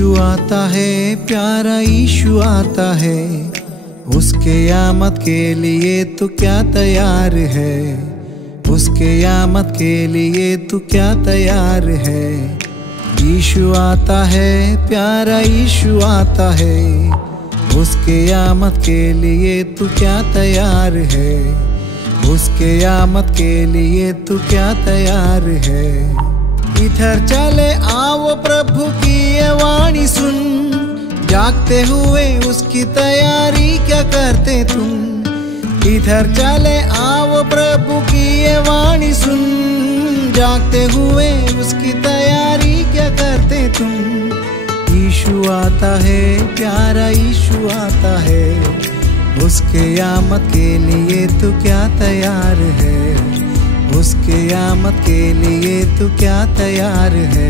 यीशु आता है, प्यारा यीशु आता है, उसके आमद के लिए तू क्या तैयार है? उसके आमद के लिए तू क्या तैयार है? यीशु आता है, प्यारा यीशु आता है, उसके आमद के लिए तू क्या तैयार है? उसके आमद के लिए तू क्या तैयार है? इधर चले आओ, प्रभु की ये वाणी सुन, जागते हुए उसकी तैयारी क्या करते तुम? इधर चले आओ, प्रभु की ये वाणी सुन, जागते हुए उसकी तैयारी क्या करते तुम? यीशु आता है, प्यारा यीशु आता है, उसके आमद के लिए तू क्या तैयार है? उसके आमद के लिए तू क्या तैयार है?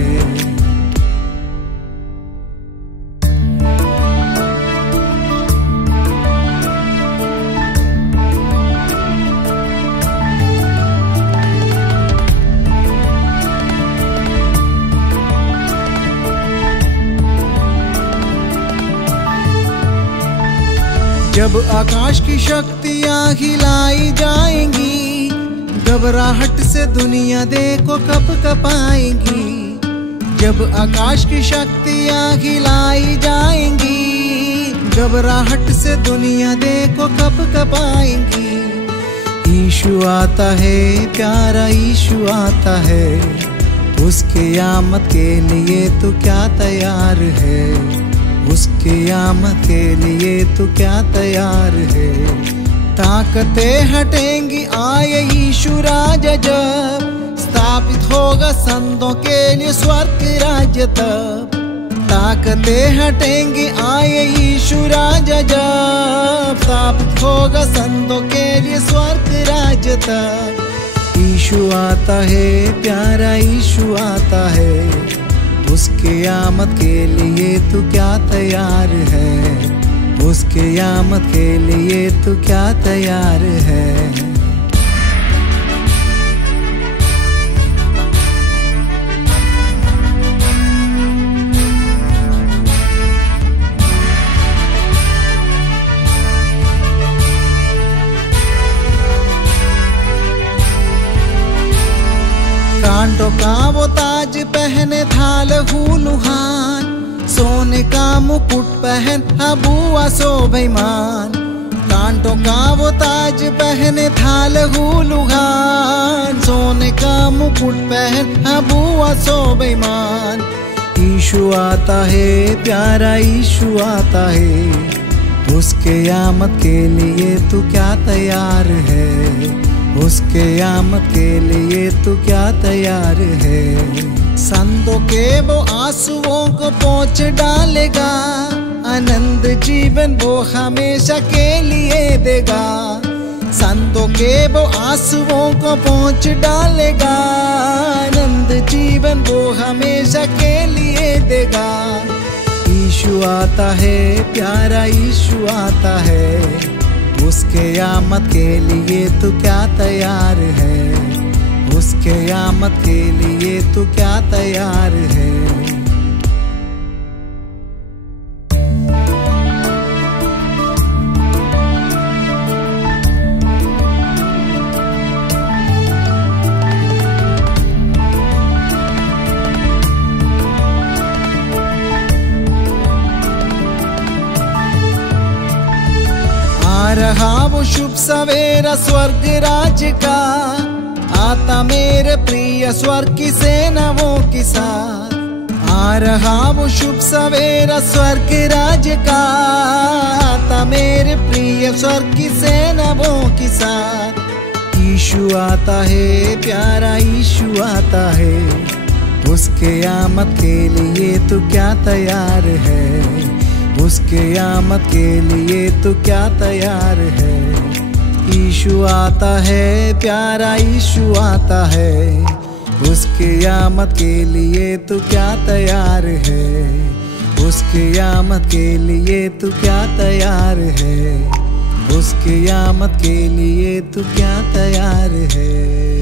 जब आकाश की शक्तियाँ हिलाई जाएंगी, घबराहट से दुनिया देखो कब कपाएंगी। जब आकाश की शक्तियाँ हिलाई जाएंगी, घबराहट से दुनिया देखो कब कपाएंगी। यीशु आता है, प्यारा यीशु आता है, उसके आमद के लिए तू क्या तैयार है? उसके आमद के लिए तू क्या तैयार है? ताकतें हटेंगी आए यीशु राजा जब, स्थापित होगा संतों के लिए स्वर्ग राज्य तब। ताकतें हटेंगी आए यीशु राजा जब, स्थापित होगा संतों के लिए स्वर्ग राज्य तब। यीशु आता है, प्यारा यीशु आता है, उसके आमद के लिए तू क्या तैयार है? उसके आमद के लिए तू क्या तैयार है? कांटों का वो ताज पहने थाल हुलुहान, सोने का मुकुट पहन अबुआ शोभेमान। कांटों का वो ताज पहने थाल हुलुहान, सोने का मुकुट पहन अबुआ शोभेमान। यीशु आता है, प्यारा यीशु आता है, उसके आमद के लिए तू क्या तैयार है? उसके आमद के लिए तू क्या तैयार है? संतों के वो आंसुओं को पोंछ डालेगा, आनंद जीवन वो हमेशा के लिए देगा। संतों के वो आंसुओं को पोंछ डालेगा, आनंद जीवन वो हमेशा के लिए देगा। यीशु आता है, प्यारा यीशु आता है, उसके आमद के लिए तू क्या तैयार है? उसके आमद के लिए तू क्या तैयार है? आ रहा वो शुभ सवेरा स्वर्ग राज का, आता मेरे प्रिय स्वर्ग की सेनाओं के साथ। आ रहा वो शुभ सवेरा स्वर्ग राज का, आता मेरे प्रिय स्वर्ग की सेनाओं के साथ। यीशु आता है, प्यारा यीशु आता है, उसके आमद के लिए तू क्या तैयार है? उसके आमद के लिए तू क्या तैयार है? यीशु आता है, प्यारा यीशु आता है, उसके आमद के लिए तू क्या तैयार है? उसके आमद के लिए तू क्या तैयार है? उसके आमद के लिए तू क्या तैयार है?